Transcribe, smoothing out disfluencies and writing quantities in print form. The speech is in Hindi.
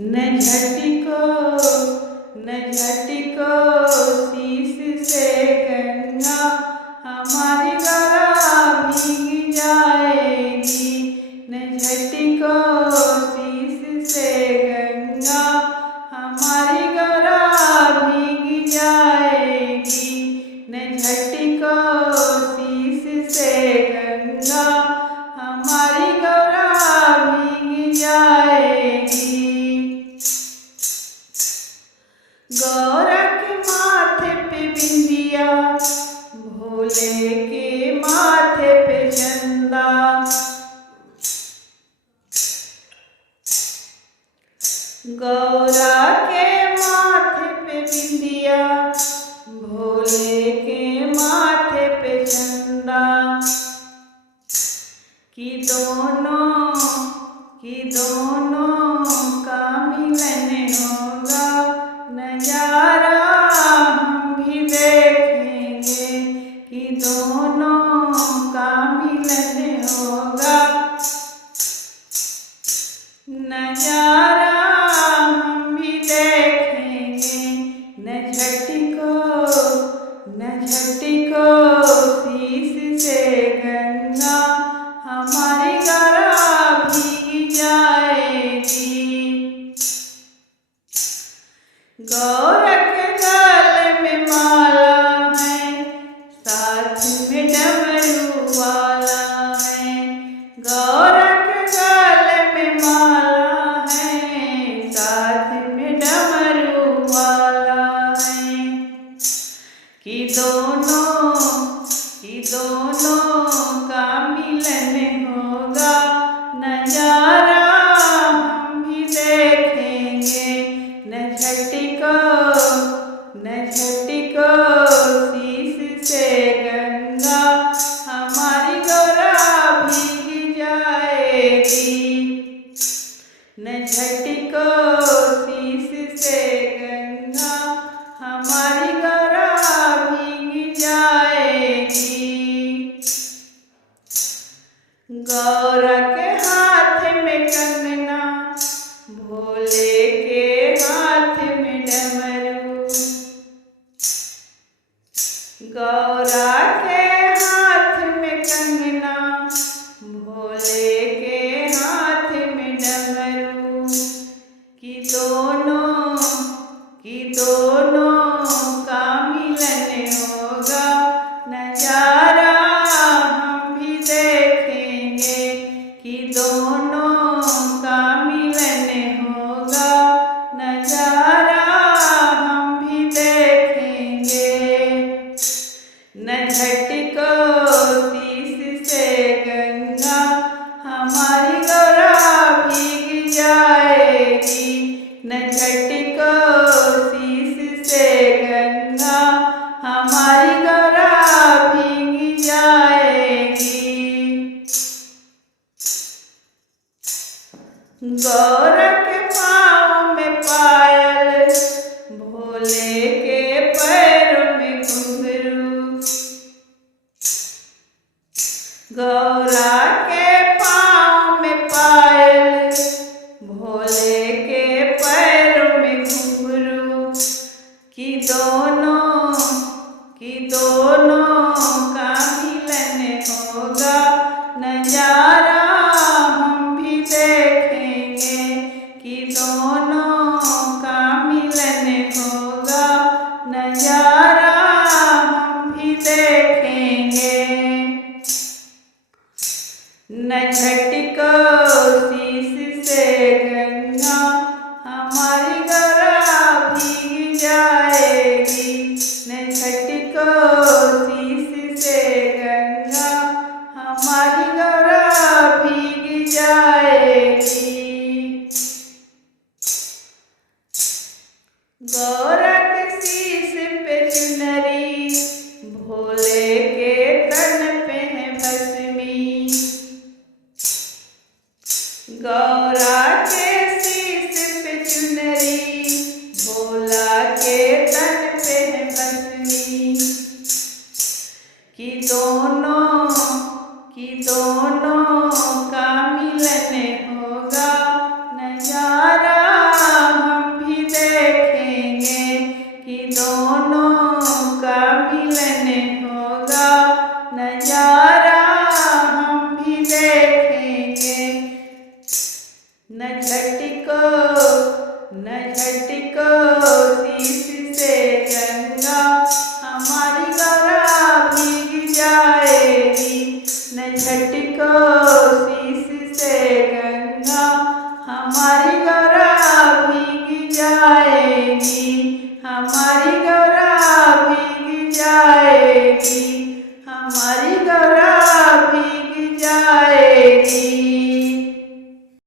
न झटिको शीश से गंगा हमारी गला भीग जाएगी। न झटिको शीश से गंगा हमारी गला भीग जाएगी। न झटिको शीश से गंगा हमारी गला भीग जाएगी। गौरा के माथे पे बिंदिया, भोले के माथे पे चंदा। गौरा के माथे पे बिंदिया, भोले के माथे पे चंदा। कि दोनों का मिलन होगा, नजारा हम भी देखेंगे। कि दोनों का मिलन होगा, नजारा हम भी देखेंगे। न झटिको शीश से गंगा हमारी गला भीग जाएगी। गौरा के गले में माला है, साथ में डमरू वाला है। गौरा के गले में माला है, साथ में डमरू वाला है। कि दोनों का मिलन होगा, नजारा हम भी देखेंगे। न झटिको शीश से गंगा हमारी गला भीग जाएगी। न झटिको शीश से गंगा हमारी गला भीग जाएगी। गौरा के हाथ में कंगना, भोले के हाथ में डमरू। गौरा के हाथ में कंगना, भोले के हाथ में डमरू। कि दोनों का मिलन होगा, नजारा हम भी देखेंगे। कि दोनों का मिलन होगा, नजारा हम भी देखेंगे। न झटिको शीश से गंगा हमारी गला भीग जाएगी। न झटिको शीश से गंगा हमारी गला भीग जाएगी। गौरा के पाँव में पायल, भोले के पैरों में घुंघरू। गौरा के पाँव में पायल, भोले के पैरों में घुंघरू। कि दोनों का मिलन होगा, नजारा हम भी देखेंगे। कि दोनों का मिलन होगा, नजारा हम भी देखेंगे। न झटिको शीश से गंगा हमारी गला भीग जाएगी। न झटिको शीश से गंगा हमारी गला भीग जाएगी। गौरा के शीश पे चुनरी, भोले के तन पे है भस्मी। गौरा